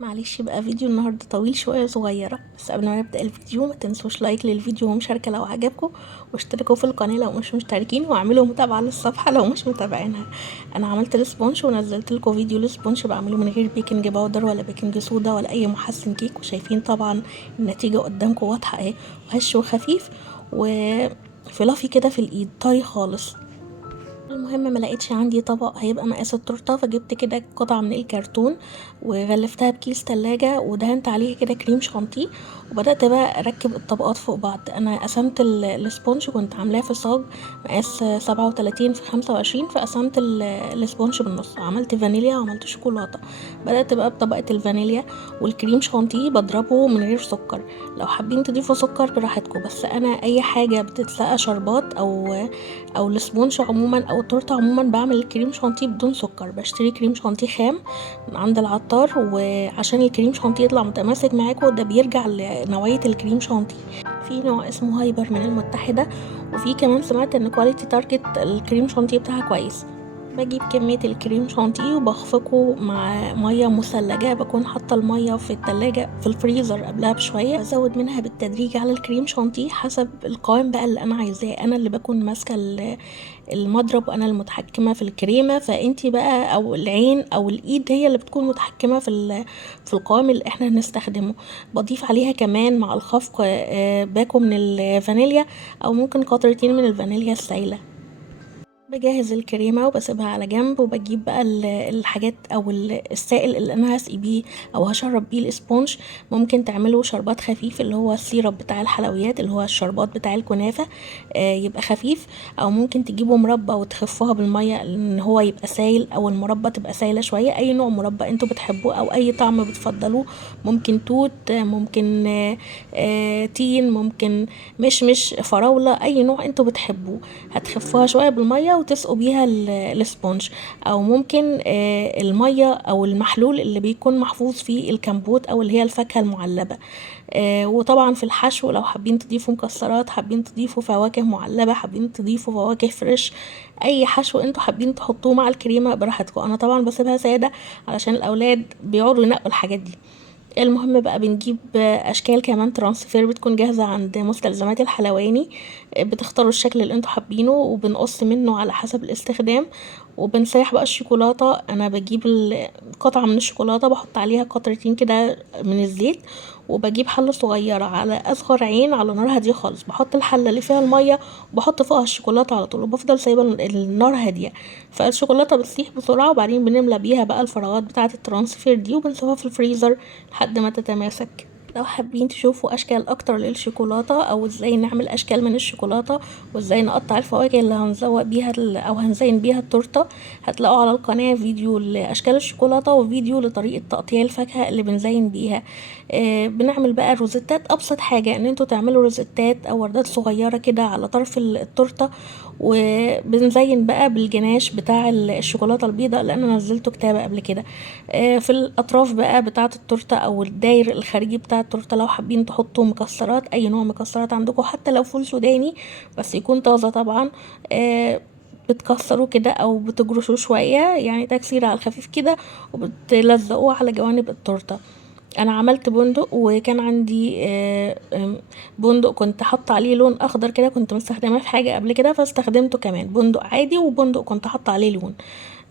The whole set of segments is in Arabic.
معلش بقى فيديو النهارده طويل شويه صغيره، بس قبل ما نبدا الفيديو ما تنسوش لايك للفيديو ومشاركه لو عجبكم، واشتركوا في القناه لو مش مشتركين، واعملوا متابعه للصفحه لو مش متابعينها. انا عملت السبونج ونزلت لكم فيديو السبونج بعمله من غير بيكنج باودر ولا بيكنج صودا ولا اي محسن كيك، وشايفين طبعا النتيجه قدامكم واضحه اهي، وهش وخفيف وفلافي كده في الايد، طري خالص. المهم ما لقيتش عندي طبق هيبقى مقاس التورته، فجبت كده قطعه من الكرتون وغلفتها بكيس تلاجة ودهنت عليه كده كريم شانتيه، وبدات بقى اركب الطبقات فوق بعض. انا قسمت السبونج، كنت عاملاه في صاج مقاس 37 في 25، فقسمت السبونج بالنص، عملت فانيليا وعملت شوكولاته. بدات بقى بطبقه الفانيليا والكريم شانتيه بضربه من غير سكر، لو حابين تضيفوا سكر براحتكم، بس انا اي حاجه بتتسقى شربات او السبونج عموما او التورته عموما بعمل الكريم شانتيه بدون سكر. بشتري كريم شانتيه خام من عند العطار، وعشان الكريم شانتيه يطلع متماسك معاكم ده بيرجع لنوعيه الكريم شانتيه. في نوع اسمه هايبر من المتحده، وفي كمان سمعت ان كواليتي تارجت الكريم شانتيه بتاعها كويس. بجيب كمية الكريم شانتيه وبخفقه مع مية مثلجة، بكون حاطة المية في التلاجة في الفريزر قبلها بشوية، بزود منها بالتدريج على الكريم شانتيه حسب القوام بقى اللي انا عايزاه. انا اللي بكون ماسكة المضرب، وانا المتحكمة في الكريمة، فانتي بقى او العين او الايد هي اللي بتكون متحكمة في القوام اللي احنا هنستخدمه. بضيف عليها كمان مع الخفق باكو من الفانيليا، او ممكن قطرتين من الفانيليا السايلة. بجهز الكريمة وبسيبها على جنب، وبجيب بقى الحاجات او السائل اللي انا هسقي بيه او هشرب بيه الاسبونج. ممكن تعملوا شربات خفيف، اللي هو السيرب بتاع الحلويات اللي هو الشربات بتاع الكنافة، يبقى خفيف، او ممكن تجيبوا مربى وتخفوها بالمية ان هو يبقى سايل، او المربى تبقى سايلة شوية. اي نوع مربى انتوا بتحبوه او اي طعم بتفضلوه، ممكن توت، ممكن تين، ممكن مش فراولة، اي نوع انتوا بتحبوه. هتخفوها شوية بالمية وتسقوا بيها السبونج، او ممكن المية او المحلول اللي بيكون محفوظ فيه الكمبوت او اللي هي الفاكهة المعلبة. وطبعا في الحشو لو حابين تضيفوا مكسرات، حابين تضيفوا فواكه معلبة، حابين تضيفوا فواكه فريش، اي حشو انتوا حابين تحطوه مع الكريمة براحتكم. انا طبعا بسيبها سادة علشان الاولاد بيقعدوا ينقوا الحاجات دي. المهم بقى بنجيب اشكال كمان ترانسفير بتكون جاهزة عند مستلزمات الحلواني، بتختاروا الشكل اللي انتوا حابينه وبنقص منه على حسب الاستخدام. وبنسيح بقى الشوكولاتة، انا بجيب قطعة من الشوكولاتة بحط عليها قطرتين كده من الزيت، وبجيب حلة صغيرة على اصغر عين على نار هادية خالص، بحط الحلة اللي فيها المية وبحط فوقها الشوكولاتة على طول، وبفضل سايبة النار هادية، فالشوكولاتة بتسيح بسرعة، وبعدين بنملى بيها بقى الفراغات بتاعة الترانسفير دي وبنسيبها في الفريزر لحد ما تتماسك. لو حابين تشوفوا اشكال اكتر للشوكولاته، او ازاي نعمل اشكال من الشوكولاته، وازاي نقطع الفواكه اللي هنزوق بيها او هنزين بيها التورته، هتلاقوا على القناه فيديو لاشكال الشوكولاته وفيديو لطريقه تقطيع الفاكهه اللي بنزين بيها. بنعمل بقى الروزيتات. ابسط حاجه ان انتوا تعملوا روزيتات او وردات صغيره كده على طرف التورته، وبنزين بقى بالجناش بتاع الشوكولاته البيضاء اللي انا نزلته كتابه قبل كده. في الاطراف بقى بتاعه التورته او الداير الخارجي بتاع التورته، لو حابين تحطوا مكسرات، اي نوع مكسرات عندكم، حتى لو فول سوداني بس يكون طازه طبعا، بتكسروه كده او بتجرشوه شويه، يعني تكسير على الخفيف كده، وبتلزقوه على جوانب التورته. انا عملت بندق، وكان عندي بندق كنت حاطه عليه لون اخضر كده، كنت مستخدماه في حاجه قبل كده فاستخدمته كمان، بندق عادي وبندق كنت حاطه عليه لون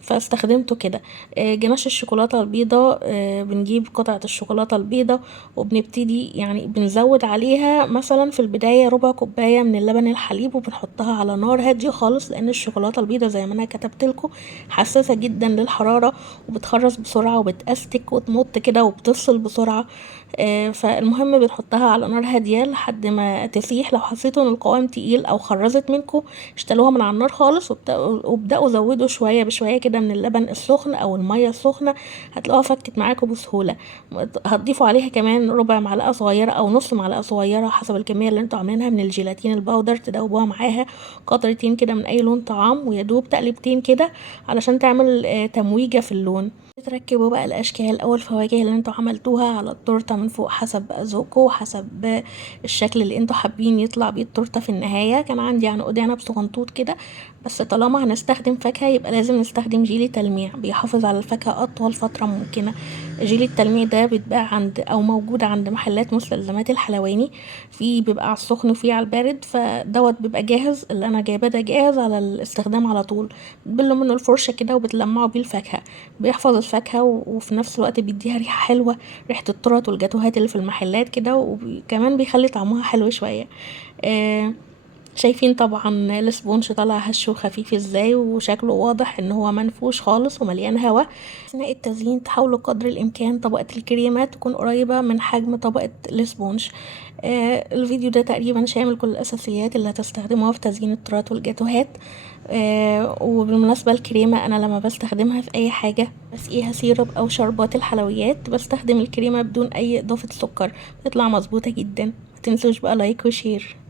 فاستخدمته كده. جناش الشوكولاته البيضاء، بنجيب قطعه الشوكولاته البيضاء وبنبتدي يعني بنزود عليها مثلا في البدايه ربع كوبايه من اللبن الحليب، وبنحطها على نار هاديه خالص، لان الشوكولاته البيضاء زي ما انا كتبتلكوا حساسه جدا للحراره، وبتخرز بسرعه وبتأستك وتمط كده وبتفصل بسرعه. فالمهم بنحطها على نار هاديه لحد ما تسيح. لو حسيتوا ان القوام تقيل او خرزت منكم، اشتلوها من على النار خالص وابدأوا زودوا شويه بشويه كده من اللبن السخن او الميه السخنه، هتلاقوها فكت معاكم بسهوله. هتضيفوا عليها كمان ربع معلقه صغيره او نص معلقه صغيره حسب الكميه اللي انتوا عاملينها من الجيلاتين الباودر، تدوبوها معاها قطرتين كده من اي لون طعام، ويدوب تقلبتين كده علشان تعمل تمويجه في اللون. تركبوا بقى الاشكال او الفواكه اللي انتوا عملتوها على التورته من فوق حسب بقى ذوقكم وحسب الشكل اللي انتوا حابين يطلع بيه التورته في النهايه. كان عندي عنقود عنب صغنطوط كده، بس طالما هنستخدم فاكهه يبقى لازم نستخدم جيلي تلميع بيحافظ على الفاكهه اطول فتره ممكنه. جيلي التلميع ده بيتباع عند او موجود عند محلات مستلزمات الحلواني، في بيبقى على السخن وفي على البارد، فدوت بيبقى جاهز. اللي انا جايباه ده جاهز على الاستخدام على طول، بتبله منه الفرشة كده وبتلمعوا بيه الفاكهة، بيحفظ الفاكهة وفي نفس الوقت بيديها ريحة حلوة، ريحة التورت والجاتوهات اللي في المحلات كده، وكمان بيخلي طعمها حلو شوية. آه شايفين طبعا الاسبونج طالع هش وخفيف ازاي، وشكله واضح ان هو منفوش خالص ومليان هوا. اثناء التزيين تحاولوا قدر الامكان طبقة الكريمة تكون قريبة من حجم طبقة الاسبونج. الفيديو ده تقريبا شامل كل الاساسيات اللي هتستخدموها في تزيين التورت والجاتوهات. وبالمناسبة الكريمة انا لما بستخدمها في اي حاجة بسقيها سيرب او شربات الحلويات بستخدم الكريمة بدون اي اضافة سكر، بتطلع مظبوطة جدا. متنسوش بقى لايك وشير.